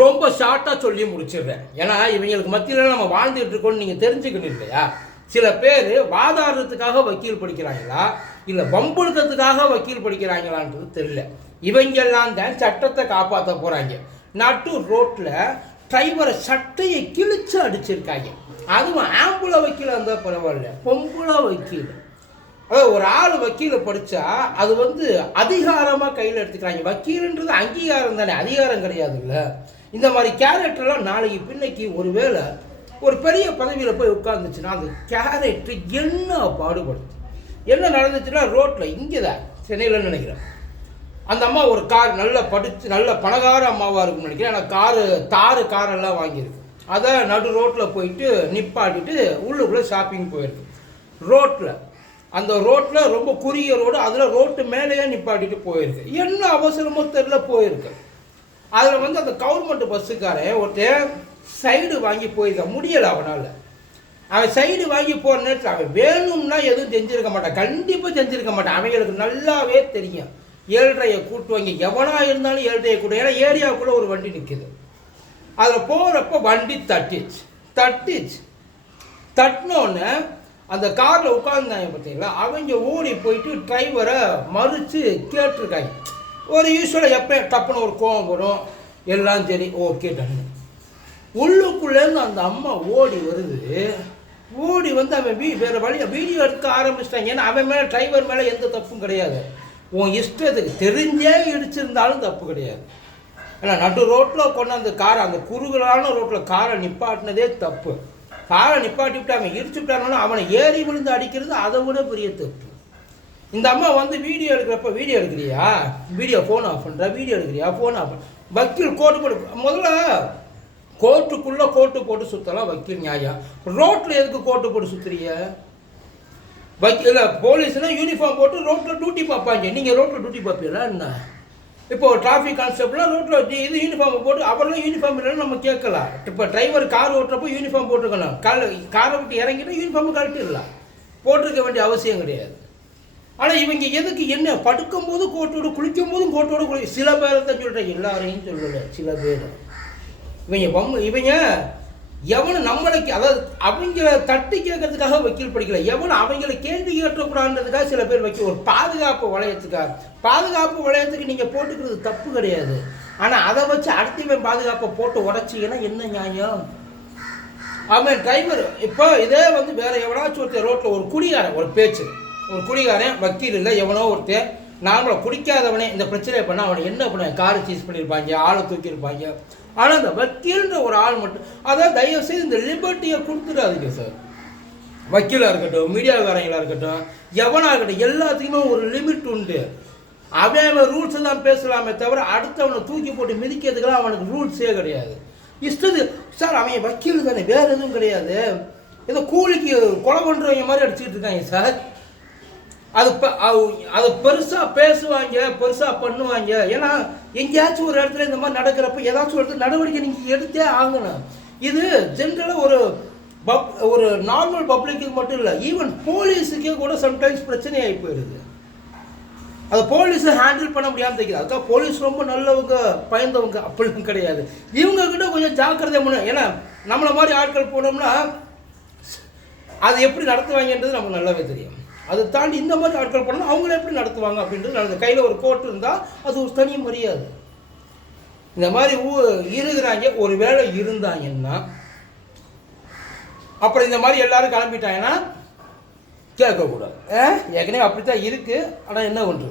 ரொம்ப ஷார்ட்டாக சொல்லி முடிச்சிடுறேன். ஏன்னா இவங்களுக்கு மத்தியில் நம்ம வாழ்ந்துகிட்டு இருக்கோம்னு நீங்கள் தெரிஞ்சுக்கணும் இல்லையா? சில பேர் வாதாடுறதுக்காக வக்கீல் படிக்கிறாங்களா இல்லை வம்புழுத்தத்துக்காக வக்கீல் படிக்கிறாங்களான்றது தெரியல. இவங்கெல்லாம் தான் சட்டத்தை காப்பாற்ற போகிறாங்க. நட்டு ரோட்டில் டிரைவரை சட்டையை கிழிச்சு அடிச்சிருக்காங்க. அதுவும் ஆம்புல வக்கீல் இருந்தால் பரவாயில்ல, பொம்புல வக்கீல். அதாவது ஒரு ஆள் வக்கீலை படித்தா அது அதிகாரமாக கையில் எடுத்துக்கிறாங்க. வக்கீலுன்றது அங்கீகாரம் தானே, அதிகாரம் கிடையாதுல்ல. இந்த மாதிரி கேரக்டர்லாம் நாளைக்கு பின்னைக்கு ஒருவேளை ஒரு பெரிய பதவியில் போய் உட்காந்துச்சுன்னா அந்த கேரக்டர் என்ன பாடுபடுது. என்ன நடந்துச்சுன்னா ரோட்டில் இங்கே தான் சென்னையில் நினைக்கிறேன், அந்த அம்மா ஒரு கார் நல்லா படித்து நல்ல பணக்கார அம்மாவாக இருக்குன்னு நினைக்கிறேன். ஆனால் காரெல்லாம் வாங்கியிருக்கு. அதை நடு ரோட்டில் போயிட்டு நிப்பாட்டிட்டு உள்ளுக்குள்ளே ஷாப்பிங் போயிருக்கு. அந்த ரோட்டில் ரொம்ப குறுகிய ரோடு, அதில் ரோட்டு மேலேயே நிப்பாட்டிட்டு போயிருக்கு. என்ன அவசரமோ தெரியல போயிருக்கு. அதில் அந்த கவர்மெண்ட் பஸ்ஸுக்காரன் ஒருத்தர் சைடு வாங்கி போயிருக்க முடியலை அவனால். அவன் சைடு வாங்கி போகிற நேரத்தில் அவன் வேணும்னா எதுவும் செஞ்சுருக்க மாட்டான், கண்டிப்பாக செஞ்சுருக்க மாட்டான். அவங்களுக்கு நல்லாவே தெரியும். 7:30 கூட்டுவாங்க, எவனாக இருந்தாலும் 7:30 கூட்டம். ஏன்னா ஏரியாவுக்குள்ளே ஒரு வண்டி நிற்குது. அதில் போகிறப்ப வண்டி தட்டினோடனே அந்த காரில் உட்காந்துருந்தாங்க பார்த்தீங்களா, அவங்க ஓடி போயிட்டு டிரைவரை மறித்து கேட்டிருக்காங்க. ஒரு யூஸ்வலாக எப்போ டப்புன்னு ஒரு கோவம் வரும், எல்லாம் சரி ஓகே டன்னு. உள்ளுக்குள்ளேருந்து அந்த அம்மா ஓடி வருது. ஓடி அவன் வேறு வழியை வீடியோ எடுக்க ஆரம்பிச்சிட்டாங்க. ஏன்னா அவன் மேலே டிரைவர் மேலே எந்த தப்பும் கிடையாது. உன் இஷ்டத்துக்கு தெரிஞ்சே இடிச்சிருந்தாலும் தப்பு கிடையாது. ஏன்னா நடு ரோட்டில் கொண்டாந்து காரை, அந்த குறுகலான ரோட்டில் காரை நிப்பாட்டினதே தப்பு. காரை நிப்பாட்டி விட்டு அவன் இடிச்சு விட்டாங்கன்னா அவனை ஏறி விழுந்து அடிக்கிறது அதை விட பெரிய தப்பு. இந்த அம்மா வீடியோ எடுக்கிறப்ப வீடியோ எடுக்கிறியா, ஃபோன் ஆஃப் பண்ணுறா, வீடியோ எடுக்கிறியா, ஃபோன் ஆஃப் பண்ண. வக்கீல் கோர்ட்டு போட்டு முதல்ல கோர்ட்டுக்குள்ளே கோர்ட்டு போட்டு சுற்றலாம் வக்கீல் நியாயம். ரோட்டில் எதுக்கு கோர்ட்டு போட்டு சுற்றுறிய? வக்கீல் போலீஸ்னால் யூனிஃபார்ம் போட்டு ரோட்டில் டியூட்டி பார்ப்பாங்க. நீங்கள் ரோட்டில் டியூட்டி பார்ப்பீங்களா என்ன? இப்போது டிராஃபிக் கான்ஸ்டபிளாக ரோட்டில் இது யூனிஃபார்ம் போட்டு அவரெல்லாம் யூனிஃபார்ம் இல்லைன்னு நம்ம கேட்கலாம். இப்போ டிரைவர் கார் ஓட்டுறப்போ யூனிஃபார்ம் போட்டுருக்கணும். காரை விட்டு இறங்கிட்டு யூனிஃபார்ம் கழட்டிடலாம், போட்டிருக்க வேண்டிய அவசியம் கிடையாது. ஆனால் இவங்க எதுக்கு என்ன படுக்கும்போது கோட்டோடு குளிக்கும் போதும் கோட்டோடு சில பேரை தான் சொல்கிறேன், எல்லாரையும் சொல்லலை, சில பேர். இவங்க எவனும் நம்மளுக்கு, அதாவது அவங்கள தட்டி கேட்கறதுக்காக வக்கீல் படிக்கல, எவனும் அவங்கள கேள்வி கேட்டக்கூடாதுன்றதுக்காக சில பேர் ஒரு பாதுகாப்பு வளையத்துக்கு நீங்கள் போட்டுக்கிறது தப்பு கிடையாது. ஆனால் அதை வச்சு அடுத்தவன் பாதுகாப்பை போட்டு உடச்சிங்கன்னா என்ன நியாயம்? அவன் டிரைவர் இப்போ இதே வேற எவனாச்சும் ஒருத்தர் ரோட்டில் ஒரு குடிகாரன் வக்கீல் இல்லை, எவனோ ஒருத்தர் நார்மலாக குடிக்காதவனே இந்த பிரச்சனை பண்ணால் அவனை என்ன பண்ண, காரை சீஸ் பண்ணியிருப்பாங்க, ஆளை தூக்கியிருப்பாங்க. ஆனால் இந்த வக்கீல்ன்ற ஒரு ஆள் மட்டும், அதான் தயவுசெய்து இந்த லிபர்ட்டியை கொடுத்துடாதீங்க சார். வக்கீலாக இருக்கட்டும், மீடியாக்காரங்களாக இருக்கட்டும், எவனாக இருக்கட்டும், எல்லாத்துக்குமே ஒரு லிமிட் உண்டு. அவன் ரூல்ஸ் தான் பேசலாமே தவிர அடுத்தவனை தூக்கி போட்டு மிதிக்கிறதுக்கெல்லாம் அவனுக்கு ரூல்ஸே கிடையாது. இஷ்டது சார், அவன் வக்கீல் தானே, வேறு எதுவும் கிடையாது. ஏதோ கூலிக்கு கொலை பண்ணுறவங்க மாதிரி அடிச்சுக்கிட்டு இருக்காங்க சார். அது பெருசாக பேசுவாங்க, பெருசாக பண்ணுவாங்க. ஏன்னா எங்கேயாச்சும் ஒரு இடத்துல இந்த மாதிரி நடக்கிறப்ப ஏதாச்சும் ஒரு இடத்துல நடவடிக்கை நீங்கள் எடுத்தே ஆகணும். இது ஜென்ரலாக ஒரு நார்மல் பப்ளிக்கு மட்டும் இல்லை, ஈவன் போலீஸுக்கே கூட சம்டைம்ஸ் பிரச்சனையாகி போயிடுது. அதை போலீஸை ஹேண்டில் பண்ண முடியாமல் தைக்கிறது. அதுக்காக போலீஸ் ரொம்ப நல்லவங்க பயந்தவங்க அப்படிலாம் கிடையாது. இவங்கக்கிட்ட கொஞ்சம் ஜாக்கிரதை பண்ணணும். ஏன்னா நம்மளை மாதிரி ஆட்கள் போனோம்னா அது எப்படி நடத்துவாங்கன்றது நமக்கு நல்லாவே தெரியும். அதை தாண்டி இந்த மாதிரி ஆட்கள் பண்ணால் அவங்கள எப்படி நடத்துவாங்க அப்படின்றது கையில் ஒரு கோர்ட் இருந்தால் அது ஒரு தனி மரியாதை. இந்த மாதிரி இருக்கிறாங்க, ஒரு வேளை இருந்தாங்கன்னா அப்புறம் இந்த மாதிரி எல்லாரும் கிளம்பிட்டாங்கன்னா கேட்கக்கூடாது. ஏற்கனவே அப்படித்தான் இருக்குது. ஆனால் என்ன ஒன்று